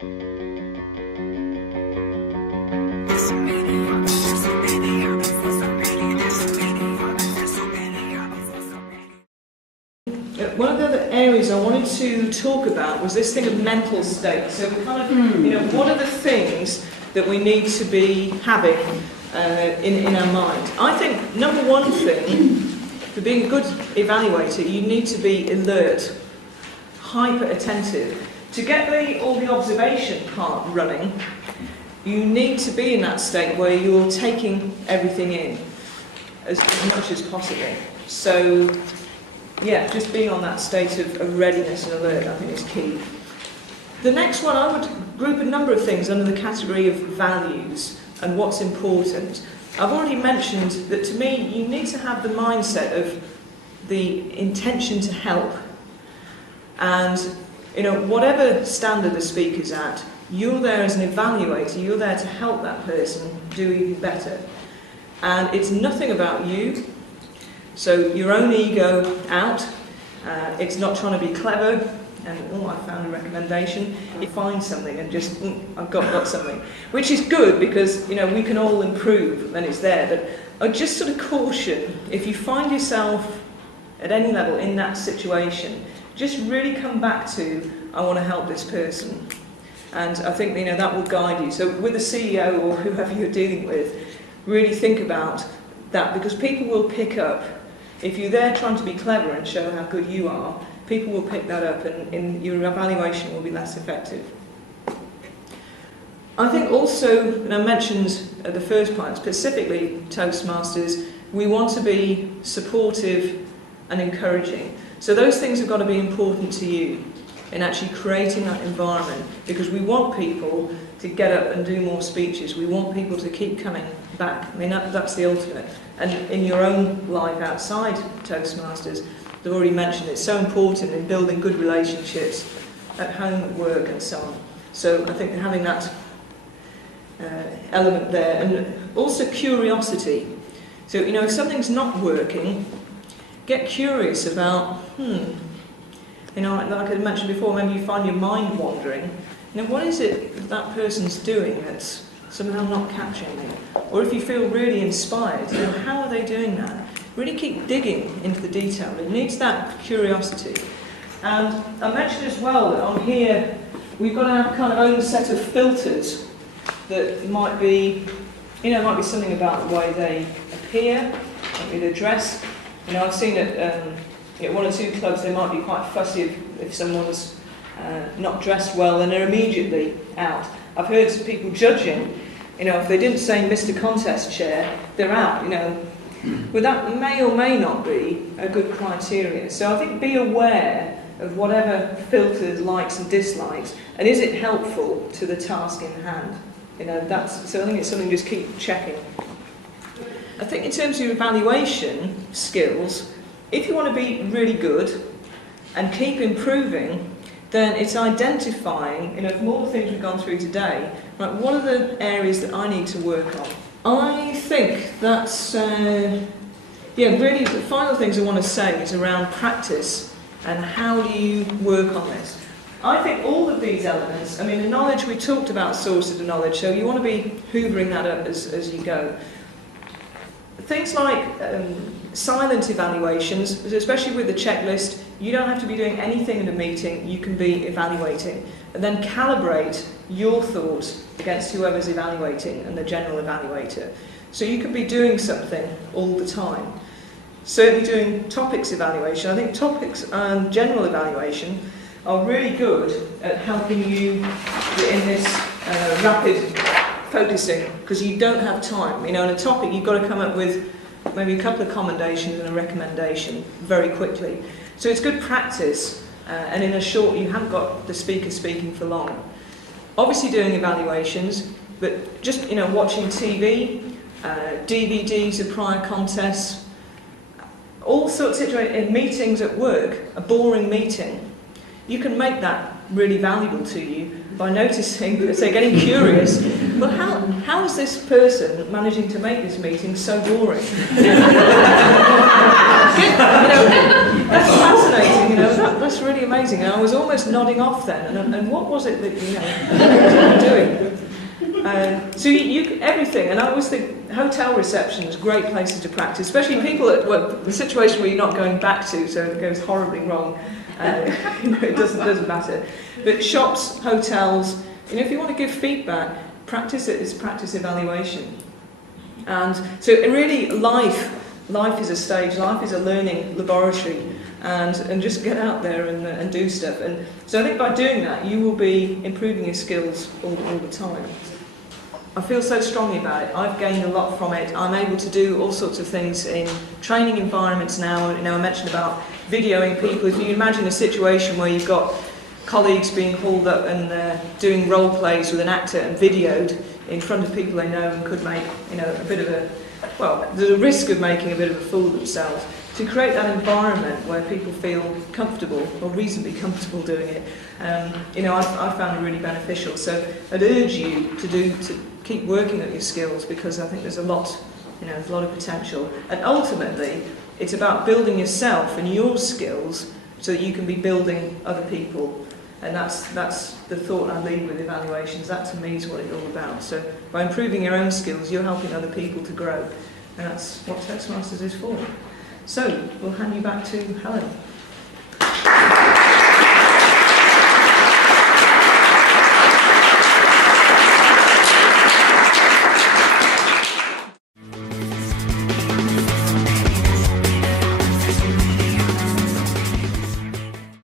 One of the other areas I wanted to talk about was this thing of mental state. So we kind of, what are the things that we need to be having in our mind? I think number one thing, for being a good evaluator, you need to be alert, hyper attentive. To get all the observation part running, you need to be in that state where you're taking everything in as much as possible. So, yeah, just being on that state of readiness and alert, I think is key. The next one, I would group a number of things under the category of values and what's important. I've already mentioned that to me, you need to have the mindset of the intention to help. And, whatever standard the speaker's at, you're there as an evaluator, you're there to help that person do even better. And it's nothing about you. So your own ego out, it's not trying to be clever, and I found a recommendation, you find something and just, I've got something. Which is good because, we can all improve when it's there, but I just sort of caution, if you find yourself at any level in that situation, just really come back to, I want to help this person. And I think, that will guide you. So with the CEO or whoever you're dealing with, really think about that, because people will pick up. If you're there trying to be clever and show how good you are, people will pick that up and your evaluation will be less effective. I think also, and I mentioned at the first point, specifically Toastmasters, we want to be supportive and encouraging. So those things have got to be important to you in actually creating that environment, because we want people to get up and do more speeches. We want people to keep coming back. I mean, that's the ultimate. And in your own life outside Toastmasters, they've already mentioned it's so important in building good relationships at home, at work, and so on. So I think having that element there, and also curiosity. So, if something's not working, get curious about, like I mentioned before, maybe you find your mind wandering. What is it that person's doing that's somehow not capturing me? Or if you feel really inspired, how are they doing that? Really keep digging into the detail. It needs that curiosity. And I mentioned as well that on here, we've got our kind of own set of filters that might be, might be something about the way they appear, might be their dress. I've seen it at one or two clubs, they might be quite fussy if someone's not dressed well and they're immediately out. I've heard some people judging, if they didn't say Mr. Contest Chair, they're out, But that may or may not be a good criteria. So I think be aware of whatever filters, likes and dislikes, and is it helpful to the task in hand? So I think it's something to just keep checking. I think in terms of your evaluation skills, if you want to be really good and keep improving, then it's identifying, from all the things we've gone through today, right, what are the areas that I need to work on? I think that's, really the final things I want to say is around practice and how do you work on this. I think all of these elements, the knowledge, we talked about sources of knowledge, so you want to be hoovering that up as you go. Things like silent evaluations, especially with the checklist, you don't have to be doing anything in a meeting, you can be evaluating. And then calibrate your thoughts against whoever's evaluating and the general evaluator. So you could be doing something all the time. Certainly doing topics evaluation. I think topics and general evaluation are really good at helping you in this rapid focusing, because you don't have time. In a topic you've got to come up with maybe a couple of commendations and a recommendation very quickly. So it's good practice, and in a short, you haven't got the speaker speaking for long. Obviously doing evaluations, but just watching TV, DVDs of prior contests, all sorts of situations, in meetings at work, a boring meeting. You can make that really valuable to you by noticing, say, getting curious. Well, how is this person managing to make this meeting so boring? That's fascinating. That's really amazing. And I was almost nodding off then. And what was it that So everything, and I always think hotel receptions, great places to practice, especially people at the situation where you're not going back to, so it goes horribly wrong. It doesn't matter. But shops, hotels, if you want to give feedback, practice it as practice evaluation. And so really life is a stage, life is a learning laboratory, and just get out there and do stuff. And so I think by doing that, you will be improving your skills all the time. I feel so strongly about it. I've gained a lot from it. I'm able to do all sorts of things in training environments now. I mentioned about videoing people. If you imagine a situation where you've got colleagues being hauled up and doing role plays with an actor and videoed in front of people they know and could make, a bit of there's a risk of making a bit of a fool of themselves. To create that environment where people feel comfortable, or reasonably comfortable doing it, I found it really beneficial. So I'd urge you to keep working at your skills, because I think there's a lot of potential. And ultimately, it's about building yourself and your skills so that you can be building other people. And that's the thought I leave with evaluations. That to me is what it's all about. So by improving your own skills, you're helping other people to grow. And that's what Toastmasters is for. So we'll hand you back to Helen.